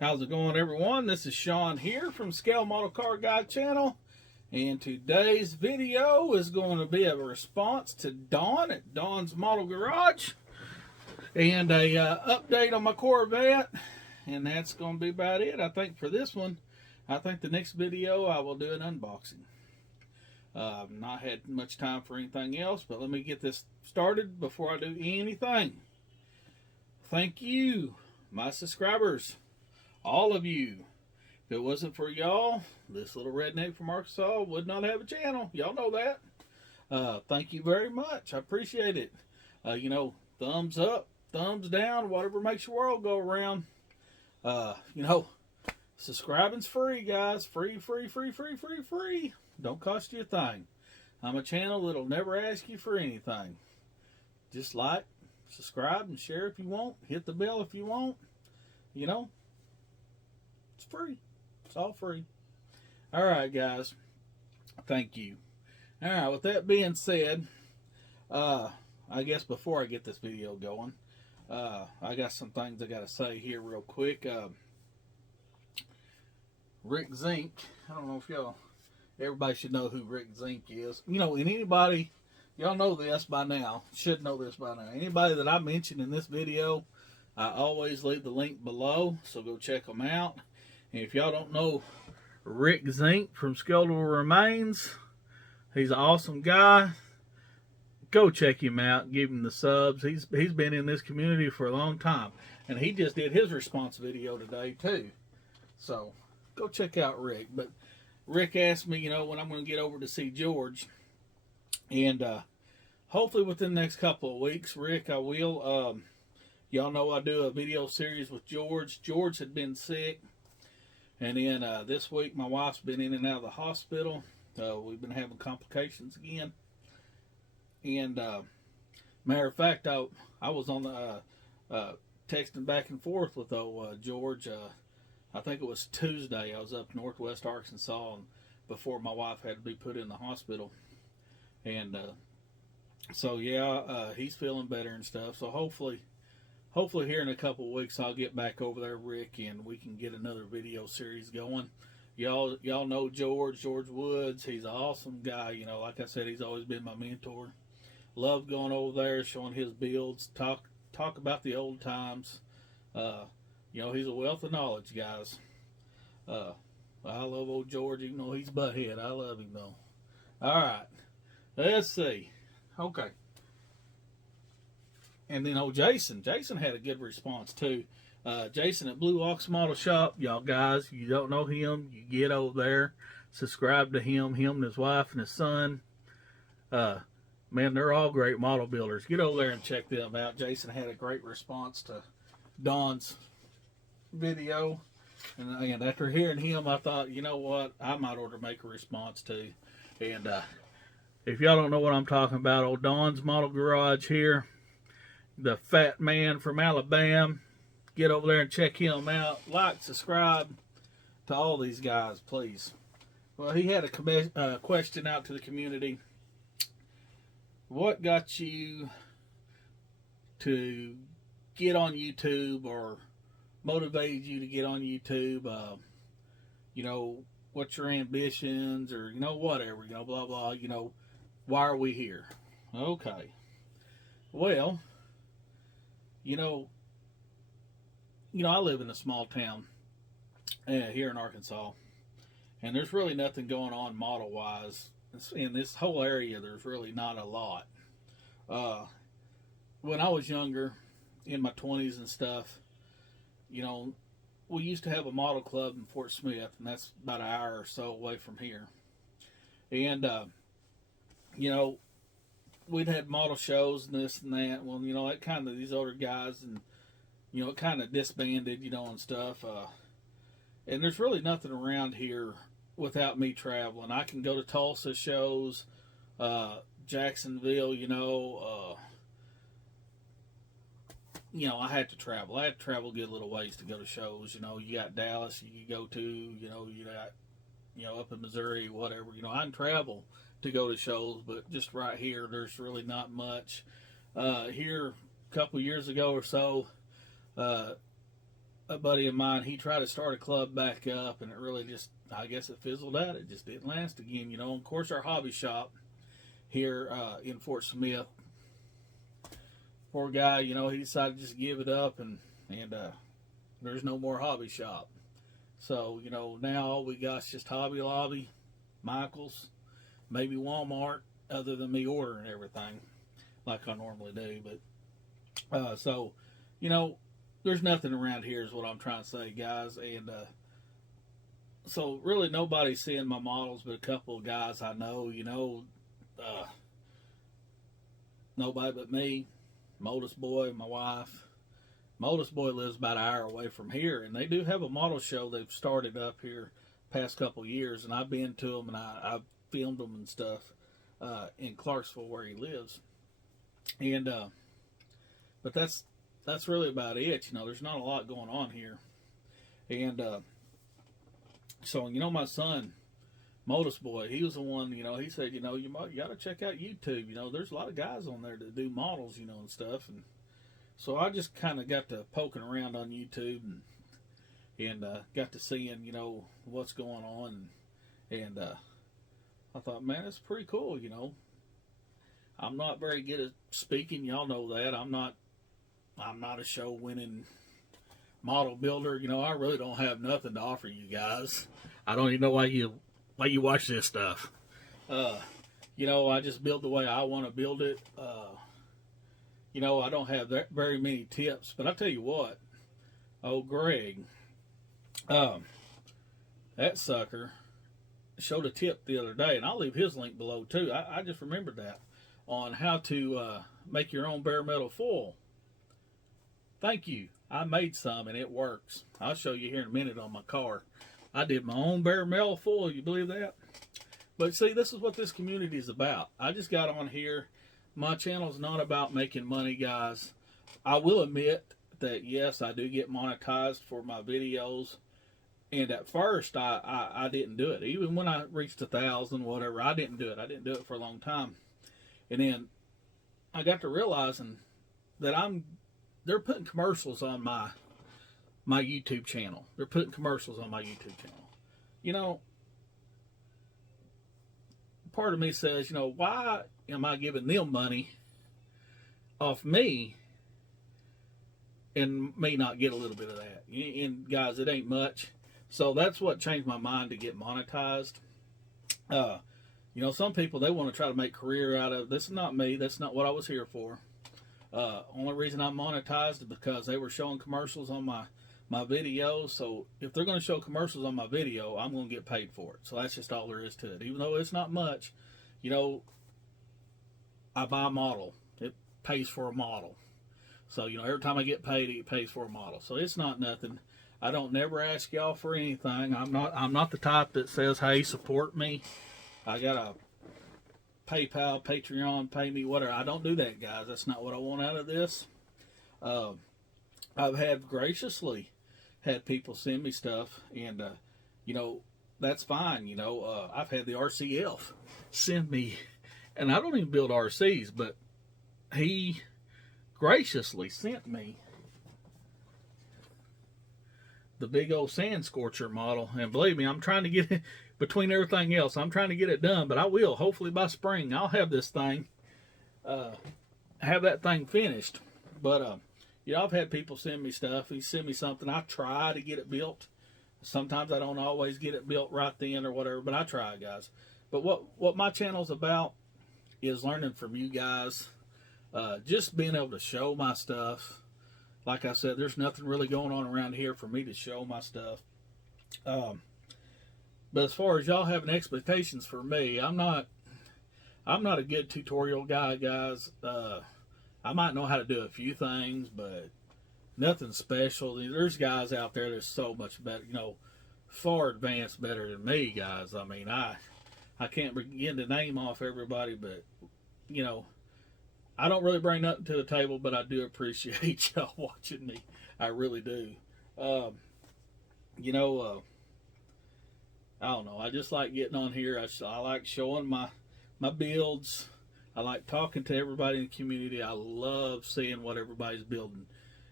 How's it going, everyone? This is Sean here from Scale Model Car Guide channel, and today's video is going to be a response to Dawn at Dawn's Model Garage and a update on my Corvette, and that's going to be about it. I think for this one, I think the next video I will do an unboxing. I've not had much time for anything else, but let me get this started before I do anything. Thank you, my subscribers. All of you. If it wasn't for y'all, this little redneck from Arkansas would not have a channel. Y'all know that. Thank you very much. I appreciate it. Thumbs up, thumbs down, whatever makes your world go around. Subscribing's free, guys. Free. Don't cost you a thing. I'm a channel that'll never ask you for anything. Just like, subscribe, and share if you want. Hit the bell if you want. It's free. It's all free. All right, guys. Thank you. All right, with that being said, I guess before I get this video going, I got some things I got to say here real quick. Rick Zink, I don't know if everybody should know who Rick Zink is. And anybody, y'all know this by now, should know this by now. Anybody that I mention in this video, I always leave the link below, so go check them out. And if y'all don't know Rick Zink from Skeletal Remains, he's an awesome guy. Go check him out, give him the subs. He's been in this community for a long time, and he just did his response video today too. So go check out Rick. But Rick asked me, when I'm going to get over to see George, and hopefully within the next couple of weeks, Rick, I will. Y'all know I do a video series with George. George had been sick. And then this week, my wife's been in and out of the hospital. We've been having complications again. And matter of fact, I was on the texting back and forth with George. I think it was Tuesday. I was up northwest Arkansas, and before my wife had to be put in the hospital. And he's feeling better and stuff. So hopefully here in a couple of weeks I'll get back over there, Rick, and we can get another video series going. Y'all know George Woods. He's an awesome guy. Like I said, he's always been my mentor. Love going over there, showing his builds, talk about the old times. He's a wealth of knowledge, guys. I love old George, even though he's butthead. I love him though. All right, let's see. Okay. And then Jason had a good response too. Jason at Blue Ox Model Shop, y'all guys, you don't know him, you get over there, subscribe to him and his wife and his son. Man, they're all great model builders. Get over there and check them out. Jason had a great response to Dawn's video. And after hearing him, I thought, you know what, I might order to make a response too. And if y'all don't know what I'm talking about, old Dawn's Model Garage here, the fat man from Alabama. Get over there and check him out. Like, subscribe to all these guys, please. Well, he had a question out to the community. What got you to get on YouTube, or motivated you to get on YouTube? What's your ambitions, or whatever, blah blah. Why are we here? Okay. Well, I live in a small town here in Arkansas, and there's really nothing going on model-wise. In this whole area, there's really not a lot. When I was younger, in my 20s and stuff, we used to have a model club in Fort Smith, and that's about an hour or so away from here. And, we'd had model shows and this and that. Well, that kind of, these older guys, and it kind of disbanded, and stuff. And there's really nothing around here without me traveling. I can go to Tulsa shows, Jacksonville, I had to travel. I had to travel a good little ways to go to shows. You got Dallas you can go to, you got, up in Missouri, whatever. I can travel to go to shows, but just right here, there's really not much. Here, a couple years ago or so, a buddy of mine, he tried to start a club back up, and it really just, I guess it fizzled out. It just didn't last again, you know. Of course, our hobby shop here in Fort Smith, poor guy, you know, he decided to just give it up, and there's no more hobby shop. So, you know, now all we got is just Hobby Lobby, Michael's, maybe Walmart, other than me ordering everything like I normally do. But so, you know, there's nothing around here is what I'm trying to say, guys. And so really nobody's seeing my models but a couple of guys I know, you know. Nobody but me, Modus Boy, my wife. Modus Boy lives about an hour away from here, and they do have a model show they've started up here past couple of years, and I've been to them, and I've filmed them and stuff in Clarksville where he lives. And but that's really about it. You know, there's not a lot going on here. And so, you know, my son, Modus Boy, he was the one, you know, he said, you know, you got to check out YouTube. You know, there's a lot of guys on there that do models, you know, and stuff. And so I just kind of got to poking around on YouTube and got to seeing, you know, what's going on. And I thought, man, it's pretty cool, you know. I'm not very good at speaking. Y'all know that. I'm not a show-winning model builder. You know, I really don't have nothing to offer you guys. I don't even know why you watch this stuff. You know, I just build the way I want to build it. You know, I don't have very many tips, but I tell you what, old Greg, that sucker showed a tip the other day, and I'll leave his link below too. I just remembered that, on how to make your own bare metal foil. Thank you. I made some and it works. I'll show you here in a minute on my car. I did my own bare metal foil. You believe that? But see, this is what this community is about. I just got on here. My channel is not about making money, guys. I will admit that, yes, I do get monetized for my videos. And at first, I didn't do it. Even when I reached 1,000, whatever, I didn't do it. I didn't do it for a long time. And then I got to realizing that they're putting commercials on my YouTube channel. They're putting commercials on my YouTube channel. You know, part of me says, you know, why am I giving them money off me and me not get a little bit of that? And guys, it ain't much. So that's what changed my mind to get monetized. You know, some people, they want to try to make a career out of this. Is not me. That's not what I was here for. Only reason I monetized is because they were showing commercials on my videos. So if they're going to show commercials on my video, I'm going to get paid for it. So that's just all there is to it. Even though it's not much, you know, I buy a model. It pays for a model. So, you know, every time I get paid, it pays for a model. So it's not nothing. I don't never ask y'all for anything. I'm not the type that says, hey, support me. I got a PayPal, Patreon, pay me, whatever. I don't do that, guys. That's not what I want out of this. I've had graciously had people send me stuff, and you know, that's fine. You know, I've had the RCF send me, and I don't even build RCs, but he graciously sent me the big old sand scorcher model. And believe me, I'm trying to get it, between everything else, I'm trying to get it done, but I will. Hopefully by spring, I'll have this thing, have that thing finished. But, you know, I've had people send me stuff. He send me something. I try to get it built. Sometimes I don't always get it built right then or whatever, but I try, guys. But what my channel's about is learning from you guys, just being able to show my stuff. Like I said, there's nothing really going on around here for me to show my stuff. But as far as y'all having expectations for me, I'm not a good tutorial guy, guys. I might know how to do a few things, but nothing special. There's guys out there that's so much better, you know, far advanced better than me, guys. I mean, I can't begin to name off everybody, but, you know, I don't really bring nothing to the table, but I do appreciate y'all watching me. I really do. You know, I don't know. I just like getting on here. I like showing my builds. I like talking to everybody in the community. I love seeing what everybody's building.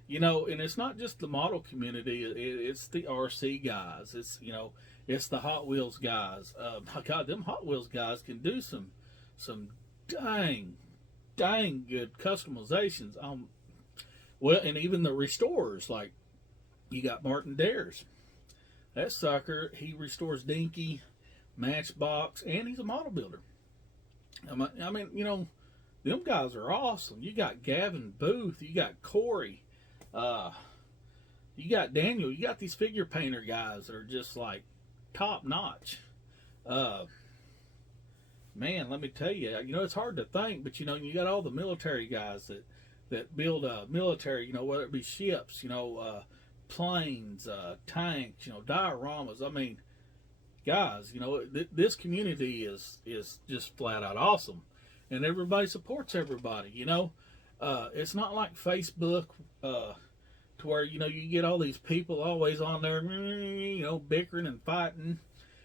You know, and it's not just the model community. It's the RC guys. It's, you know, it's the Hot Wheels guys. My God, them Hot Wheels guys can do some dang good customizations. Well, and even the restorers, like you got Martin Dares. That sucker, he restores Dinky, Matchbox, and he's a model builder. I mean, you know, them guys are awesome. You got Gavin Booth, you got Corey, you got Daniel, you got these figure painter guys that are just like top notch. Man, let me tell you, you know, it's hard to think, but you know, you got all the military guys that build military, you know, whether it be ships, you know, planes, tanks, you know, dioramas. I mean, guys, you know, this community is just flat out awesome, and everybody supports everybody. You know, it's not like Facebook, to where, you know, you get all these people always on there, you know, bickering and fighting,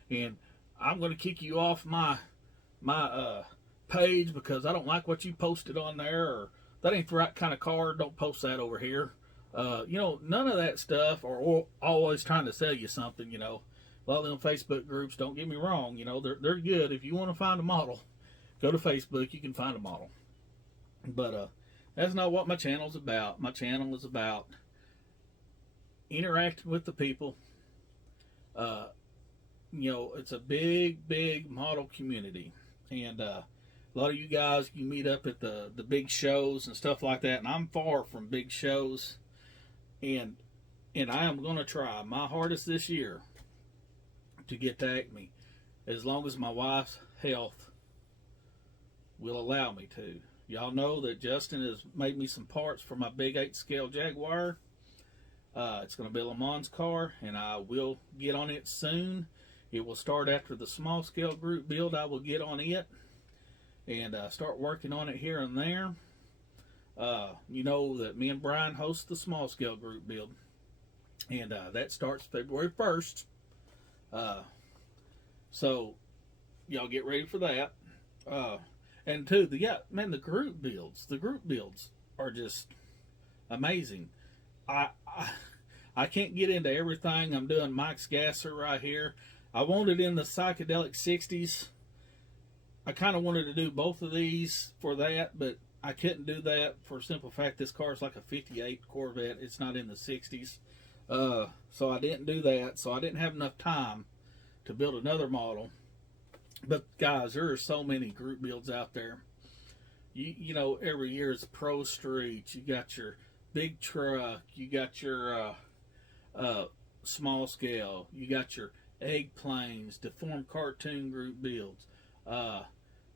and I'm going to kick you off my page because I don't like what you posted on there, or that ain't the right kind of car. Don't post that over here. You know, none of that stuff, or always trying to sell you something. You know, a lot of them Facebook groups, don't get me wrong, you know, they're good. If you want to find a model, go to Facebook, you can find a model. But that's not what my channel's about. My channel is about interacting with the people. You know, it's a big model community, and a lot of you guys, you meet up at the big shows and stuff like that, and I'm far from big shows, and I am going to try my hardest this year to get to Acme, as long as my wife's health will allow me to. Y'all know that Justin has made me some parts for my big 8 scale Jaguar. It's going to be a Le Mans car, and I will get on it soon. It will start after the small scale group build. I will get on it and start working on it here and there. You know that me and Brian host the small scale group build, and that starts February 1st. So y'all get ready for that. And too, the group builds are just amazing. I can't get into everything. I'm doing Mike's Gasser right here. I wanted in the psychedelic 60s. I kind of wanted to do both of these for that, but I couldn't do that for a simple fact this car is like a 58 Corvette. It's not in the 60s. So I didn't do that. So I didn't have enough time to build another model. But guys, there are so many group builds out there. You know, every year it's Pro Street. You got your big truck. You got your small scale. You got your egg planes, deformed cartoon group builds.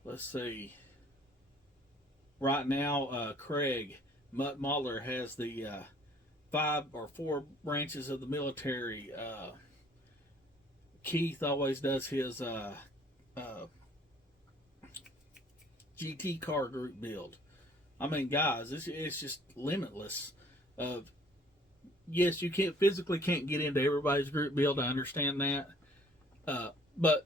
Let's see. Right now, Craig Mutt-Mahler has the 5 or 4 branches of the military. Keith always does his GT car group build. I mean, guys, it's just limitless. Yes, you physically can't get into everybody's group build. I understand that, but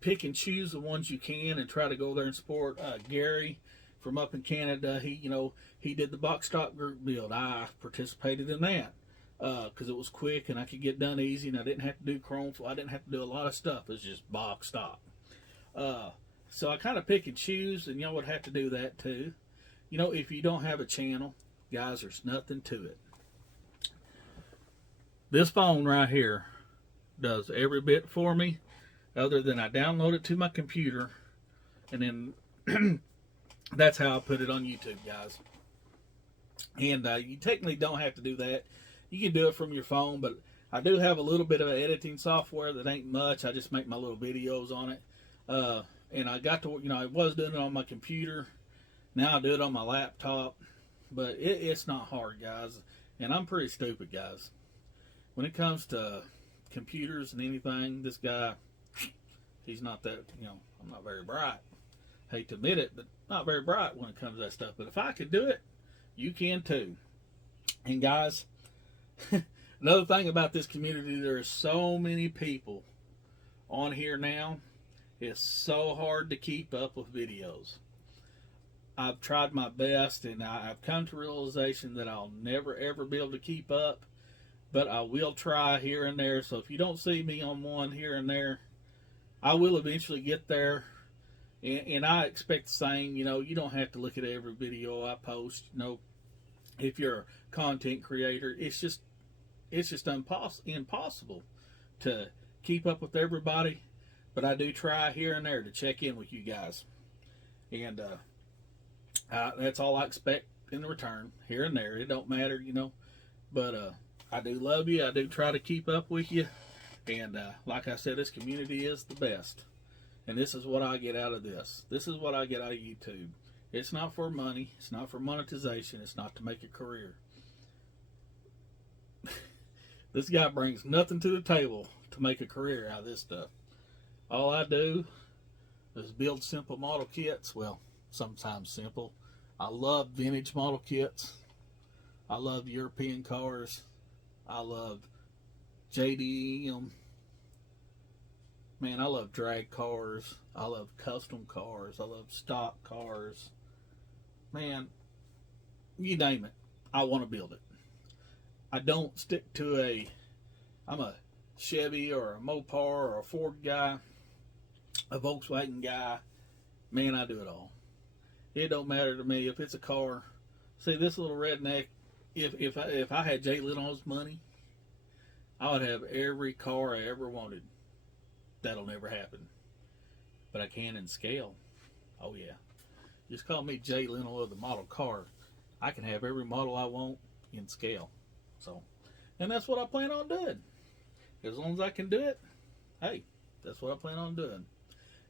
pick and choose the ones you can and try to go there and support. Gary from up in Canada, he did the box stock group build. I participated in that because it was quick and I could get done easy, and I didn't have to do chrome. I didn't have to do a lot of stuff. It's just box stock. So I kind of pick and choose, and y'all would have to do that too. You know, if you don't have a channel, guys, there's nothing to it. This phone right here does every bit for me, other than I download it to my computer, and then that's how I put it on YouTube, guys. And you technically don't have to do that. You can do it from your phone, but I do have a little bit of editing software that ain't much. I just make my little videos on it. And I got to, I was doing it on my computer. Now I do it on my laptop. But it's not hard, guys. And I'm pretty stupid, guys. When it comes to computers and anything, this guy, he's not that, I'm not very bright. Hate to admit it, but not very bright when it comes to that stuff. But if I could do it, you can too. And guys, another thing about this community, there are so many people on here now. It's so hard to keep up with videos. I've tried my best, and I've come to realization that I'll never ever be able to keep up, but I will try here and there. So if you don't see me on one here and there, I will eventually get there. And I expect the same. You know, you don't have to look at every video I post. You know, if you're a content creator, it's just impossible to keep up with everybody. But I do try here and there to check in with you guys, and that's all I expect in the return. Here and there, it don't matter, you know. But I do love you. I do try to keep up with you, and like I said, this community is the best. And this is what I get out of this. This is what I get out of YouTube. It's not for money. It's not for monetization. It's not to make a career. This guy brings nothing to the table to make a career out of this stuff. All I do is build simple model kits. Well, sometimes simple. I love vintage model kits. I love European cars. I love JDM. Man, I love drag cars. I love custom cars. I love stock cars. Man, you name it, I want to build it. I don't stick to I'm a Chevy or a Mopar or a Ford guy, a Volkswagen guy. Man, I do it all. It don't matter to me if it's a car. See, this little redneck, if I had Jay Leno's money, I would have every car I ever wanted. That'll never happen. But I can in scale. Oh yeah. Just call me Jay Leno of the model car. I can have every model I want in scale. So, and that's what I plan on doing. As long as I can do it, hey, that's what I plan on doing.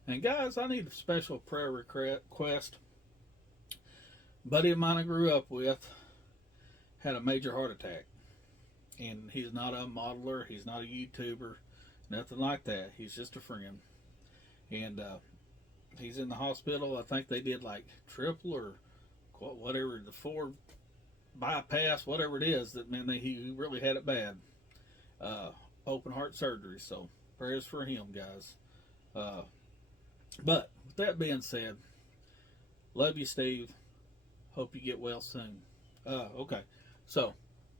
And guys, I need a special prayer request. A buddy of mine I grew up with had a major heart attack. And he's not a modeler, he's not a YouTuber, nothing like that. He's just a friend. And he's in the hospital. I think they did like triple or whatever, the 4 bypass, whatever it is. That meant he really had it bad. Open heart surgery. So prayers for him, guys. But with that being said, love you, Steve. Hope you get well soon. Okay. So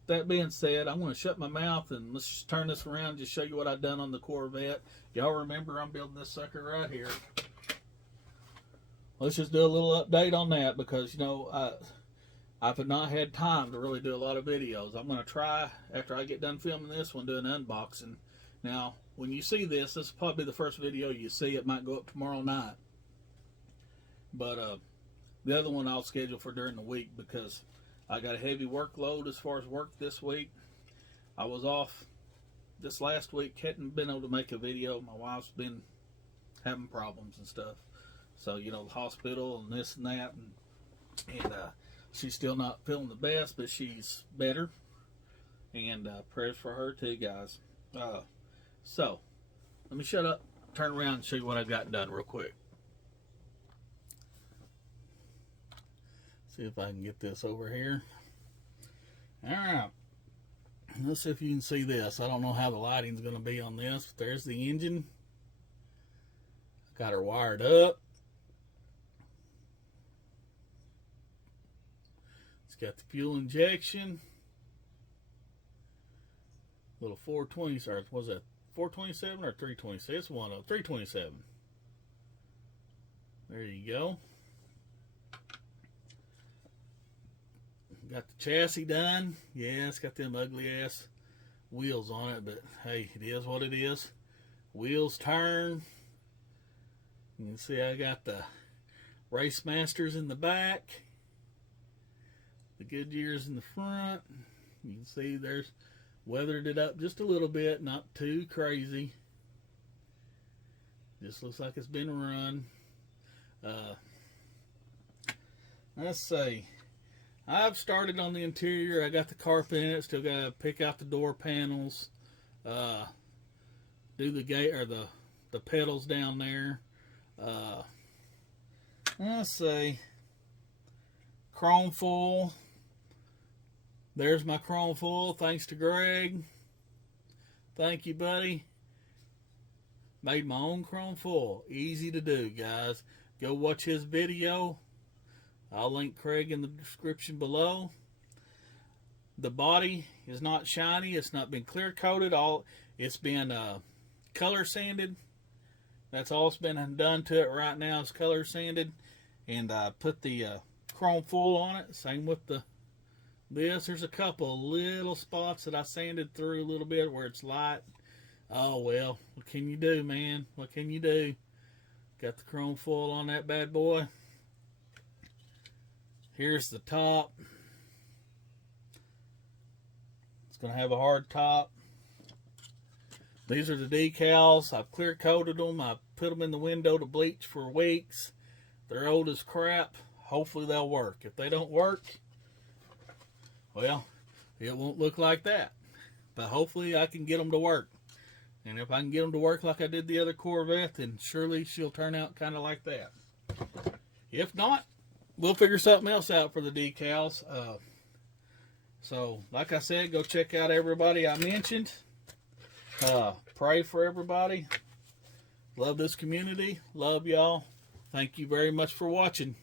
that being said, I'm going to shut my mouth and let's just turn this around and just show you what I've done on the Corvette. Y'all remember I'm building this sucker right here. Let's just do a little update on that because, you know, I've not had time to really do a lot of videos. I'm going to try, after I get done filming this one, do an unboxing. Now, when you see this is probably the first video you see. It might go up tomorrow night. But the other one I'll schedule for during the week because I got a heavy workload as far as work this week. I was off this last week, hadn't been able to make a video. My wife's been having problems and stuff. So, you know, the hospital and this and that. And she's still not feeling the best, but she's better. And prayers for her too, guys. So, let me shut up, turn around and show you what I've got done real quick. See if I can get this over here. Alright. Let's see if you can see this. I don't know how the lighting's going to be on this, but there's the engine. Got her wired up. It's got the fuel injection. Little 420, or was it 427 or 327? It's one of 327. There you go. Got the chassis done. Yeah, it's got them ugly ass wheels on it, but hey, it is what it is. Wheels turn. You can see I got the Race Masters in the back. The Goodyears in the front. You can see there's weathered it up just a little bit, not too crazy. Just looks like it's been run. Let's see. I've started on the interior. I got the carpet in it. Still got to pick out the door panels. Do the gate or the pedals down there. Let's see. Chrome foil. There's my chrome foil. Thanks to Greg. Thank you, buddy. Made my own chrome foil. Easy to do, guys. Go watch his video. I'll link Craig in the description below. The body is not shiny. It's not been clear coated. It's been color sanded. That's all it's been done to it right now is color sanded. And I put the chrome foil on it. Same with this. There's a couple little spots that I sanded through a little bit where it's light. Oh well, what can you do, man? What can you do? Got the chrome foil on that bad boy. Here's the top. It's going to have a hard top. These are the decals. I've clear coated them. I put them in the window to bleach for weeks. They're old as crap. Hopefully they'll work. If they don't work, well, it won't look like that. But hopefully I can get them to work. And if I can get them to work like I did the other Corvette, then surely she'll turn out kind of like that. If not, we'll figure something else out for the decals. So, like I said, go check out everybody I mentioned. Pray for everybody. Love this community. Love y'all. Thank you very much for watching.